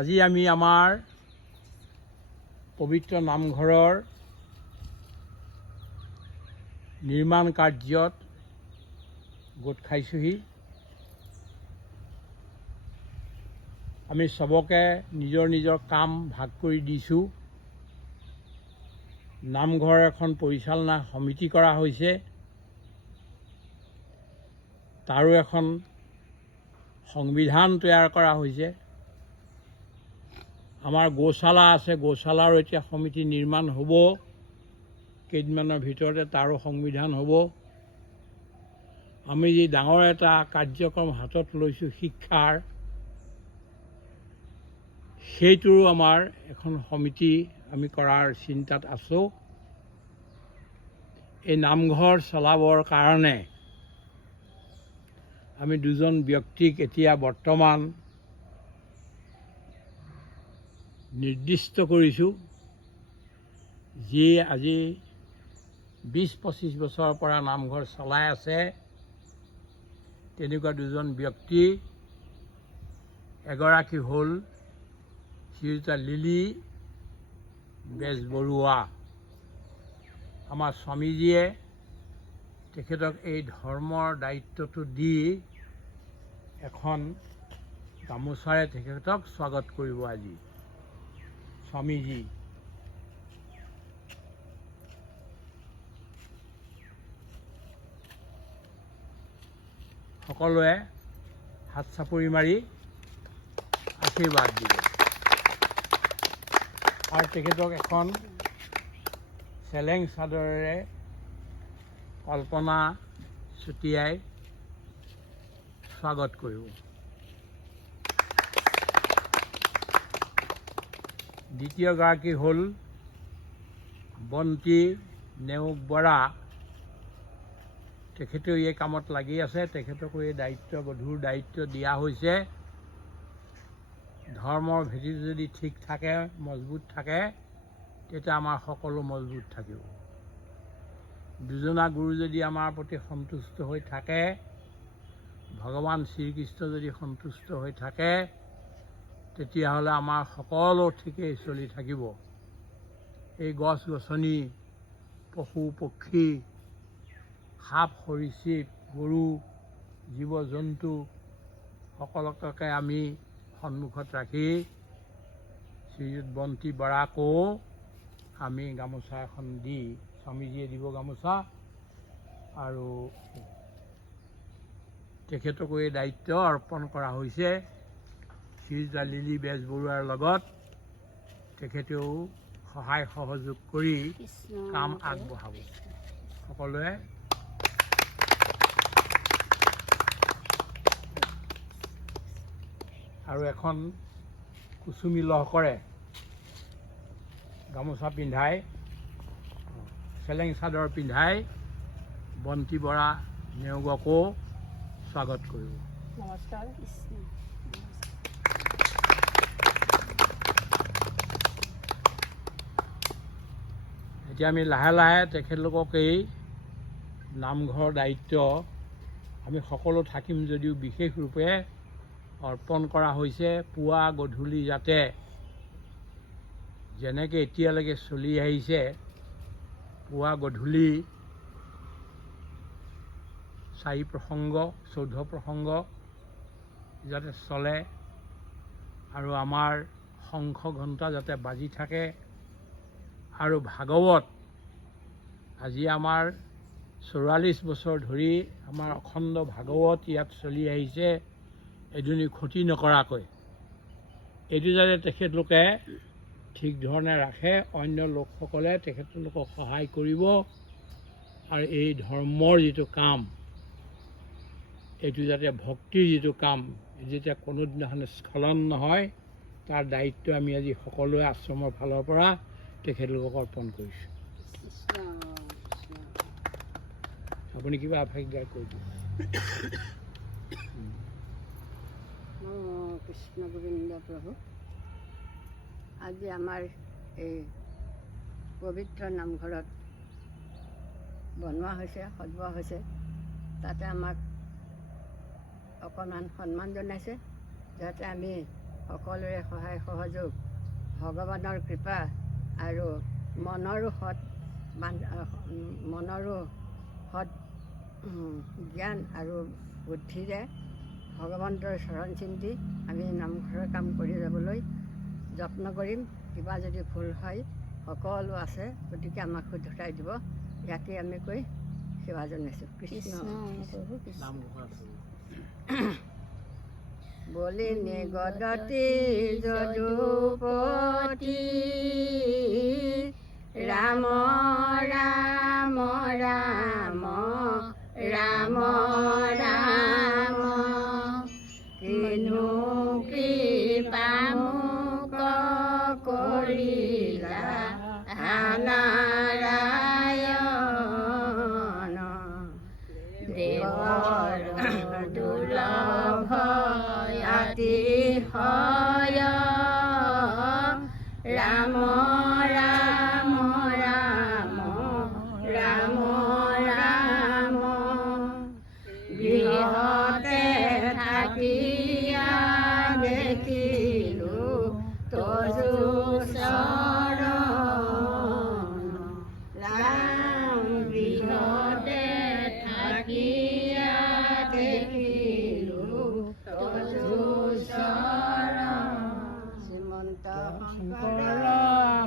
আজি আমি আমাৰ পবিত্ৰ নামঘৰৰ নিৰ্মাণ কাৰ্যত গোট খাইছোহি। আমি সবকে নিজৰ নিজৰ কাম ভাগ কৰি দিছোঁ। নামঘৰ এখন পৰিচালনা সমিতি কৰা হৈছে। তাৰো এখন সংবিধান তৈয়াৰ কৰা হৈছে। আমাৰ গৌশালা আছে, গৌশালাৰো এতিয়া সমিতি নিৰ্মাণ হ'ব। কেইদিনমানৰ ভিতৰতে তাৰো সংবিধান হ'ব। আমি যি ডাঙৰ এটা কাৰ্যক্ৰম হাতত লৈছোঁ শিক্ষাৰ, সেইটোৰো আমাৰ এখন সমিতি আমি কৰাৰ চিন্তাত আছোঁ। এই নামঘৰ চলাবৰ কাৰণে আমি দুজন ব্যক্তিক এতিয়া বৰ্তমান নিৰ্দিষ্ট কৰিছোঁ, যিয়ে আজি 20-25 বছৰৰ পৰা নামঘৰ চলাই আছে। তেনেকুৱা দুজন ব্যক্তি, এগৰাকী হ'ল শ্ৰীযুতা লিলি বেজবৰুৱা। আমাৰ স্বামীজীয়ে তেখেতক এই ধৰ্মৰ দায়িত্বটো দি এখন গামোচাৰে তেখেতক স্বাগত কৰিব আজি। স্বামীজী সকলোৱে হাত চাপৰি মাৰি আশীৰ্বাদ দিব আৰু তেখেতক এখন চেলেং চাদৰেৰে কল্পনা ছটিয়াই স্বাগত কৰিব। দ্বিতীয়গৰাকী হ'ল বন্তি নেওগ বৰা। তেখেতেও এই কামত লাগি আছে। তেখেতকো এই দায়িত্ব, গধুৰ দায়িত্ব দিয়া হৈছে। ধৰ্মৰ ভেটি যদি ঠিক থাকে, মজবুত থাকে, তেতিয়া আমাৰ সকলো মজবুত থাকিব। দুজনা গুৰু যদি আমাৰ প্ৰতি সন্তুষ্ট হৈ থাকে, ভগৱান শ্ৰীকৃষ্ণ যদি সন্তুষ্ট হৈ থাকে, তেতিয়াহ'লে আমাৰ সকলো ঠিকেই চলি থাকিব। এই গছ গছনি, পশু পক্ষী, সাপ সৰীসৃপ, গৰু, জীৱ জন্তু সকলোকে আমি সন্মুখত ৰাখি শ্ৰীযুত বন্তি বৰাকো আমি গামোচা এখন দি, স্বামীজীয়ে দিব গামোচা, আৰু তেখেতকো এই দায়িত্ব অৰ্পণ কৰা হৈছে। শ্ৰীযুতা লিলি বেজবৰুৱাৰ লগত তেখেতেও সহায় সহযোগ কৰি কাম আগবঢ়াব। সকলোৱে আৰু এখন কুচুমি লহকৰে গামোচা পিন্ধাই, চেলেং চাদৰ পিন্ধাই বন্তি বৰা নেওগকো স্বাগত কৰিব। নমস্কাৰ। এতিয়া আমি লাহে লাহে তেখেতলোকক এই নামঘৰৰ দায়িত্ব আমি সকলো থাকিম যদিও বিশেষ ৰূপে অৰ্পণ কৰা হৈছে। পুৱা গধূলি যাতে যেনেকৈ এতিয়ালৈকে চলি আহিছে, পুৱা গধূলি 4 প্ৰসংগ 14 প্ৰসংগ যাতে চলে, আৰু আমাৰ শংখ ঘণ্টা যাতে বাজি থাকে, আৰু ভাগৱত আজি আমাৰ 44 বছৰ ধৰি আমাৰ অখণ্ড ভাগৱত ইয়াত চলি আহিছে, এদিনো ক্ষতি নকৰাকৈ। এইটো যাতে তেখেতলোকে ঠিক ধৰণে ৰাখে, অন্য লোকসকলে তেখেতলোকক সহায় কৰিব, আৰু এই ধৰ্মৰ যিটো কাম, এইটো যাতে ভক্তিৰ যিটো কাম, যেতিয়া কোনোদিনাখন স্খলন নহয়, তাৰ দায়িত্ব আমি আজি সকলোৱে আশ্ৰমৰ ফালৰ পৰা তেখেতলোকক অৰ্পণ কৰিছোঁ। আপুনি কিবা আভাস কৈ দিব। কৃষ্ণ গোবিন্দ প্ৰভু, আজি আমাৰ এই পবিত্ৰ নামঘৰত বনোৱা হৈছে, সজোৱা হৈছে। তাতে আমাক অকণমান সন্মান জনাইছে, যাতে আমি সকলোৰে সহায় সহযোগ, ভগৱানৰ কৃপা আৰু মনৰো সৎ জ্ঞান আৰু বুদ্ধিৰে ভগৱন্তৰ চৰণ চিন্তি আমি নামঘৰৰ কাম কৰি যাবলৈ যত্ন কৰিম। কিবা যদি ভুল হয় সকলো আছে, গতিকে আমাক শুধৰাই দিব। ইয়াকে আমি কৈ সেৱা জনাইছোঁ। কৃষ্ণ বলি নিগদতি যদুপতি ৰাম ৰাম ৰাম ৰাম ৰাম কিনো কৃপা মোক কৰিলা নাৰায়ণ দেৱৰ দুৰ্লভ অতিশয় ৰাম ৰাম ৰাম ৰাম ৰাম গৃহতে থাকিয়া দেখিলো তজু চৰণ ৰাম গৃহতে থাকিয়া দেখিলো তজু চৰণ শ্ৰীমন্ত শংকৰ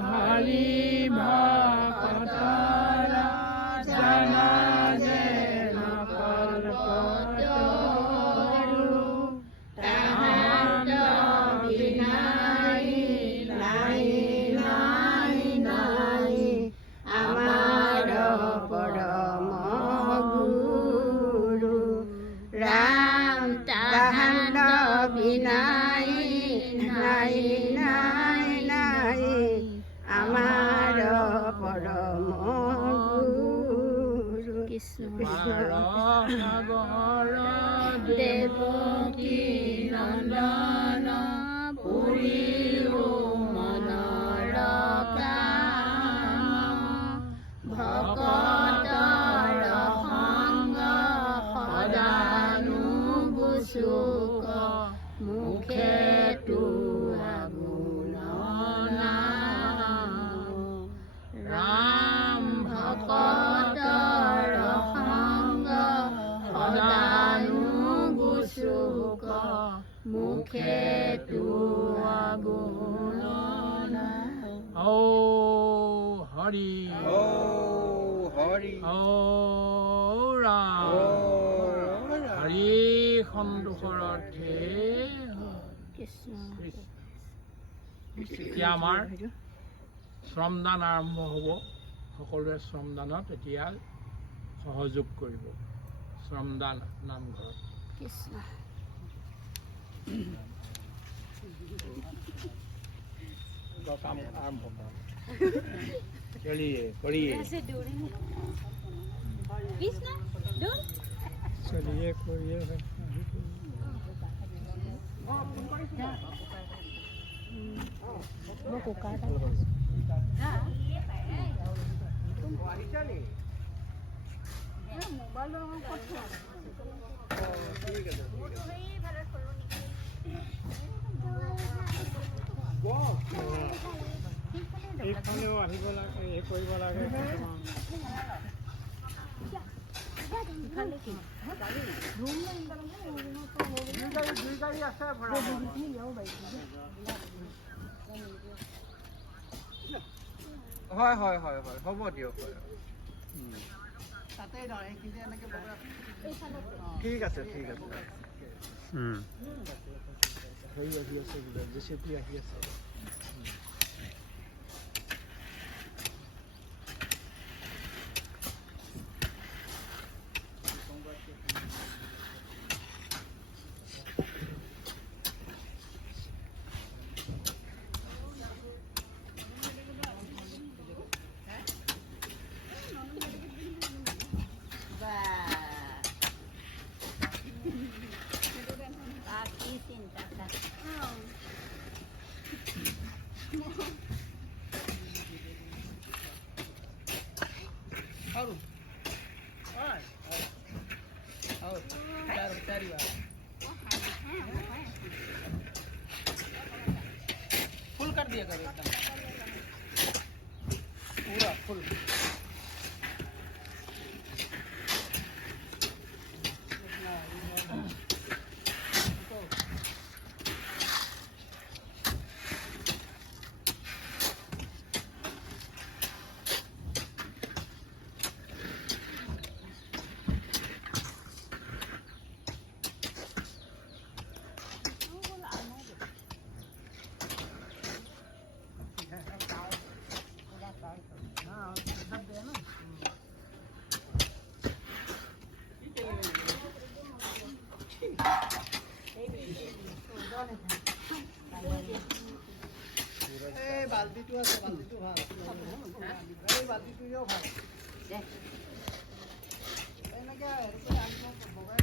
হৰি ভকতৰ জানা যে নকল্পতৰু তাহাত বিনাই নাই নাই নাই আমাৰ পৰম গুৰু ৰাম তাহাত বিনাই নাই নাই নাই আমাৰ পৰম গুৰু কৃষ্ণ সাগৰ দেৱকী নন্দন পুৰীও মনৰ কাম ভকতৰ সংগ সদানুবুচুক মুখে ৰাম ভকতৰ সংগ সদানুবুচুক মুখে গুণ ঔ হৰি ঔ ৰাম হৰি সন্তোষৰ অৰ্থে এতিয়া আমাৰ শ্ৰমদান আৰম্ভ হ'ব। সকলোৱে শ্ৰমদানত এতিয়া সহযোগ কৰিব। শ্ৰমদান নামঘৰত কাম আৰম্ভ চলিয়ে কৰিয়ে চলিয়ে কৰিয়ে এইফালেও আহিব লাগে, এই কৰিব লাগে। দুই গাড়ী আছে ভাড়া। হয় হয় হয় হয় হ'ব দিয়ক। ঠিক আছে ঠিক আছে। আহি আছে বোলে, জেচিপি আহি আছে। दिया कर एकदम पूरा फुल বালতিটো আছে বালতিটো ভাল এই বালতিটোও ভাল এনেকৈ হেৰি কৰি আনিব বগাই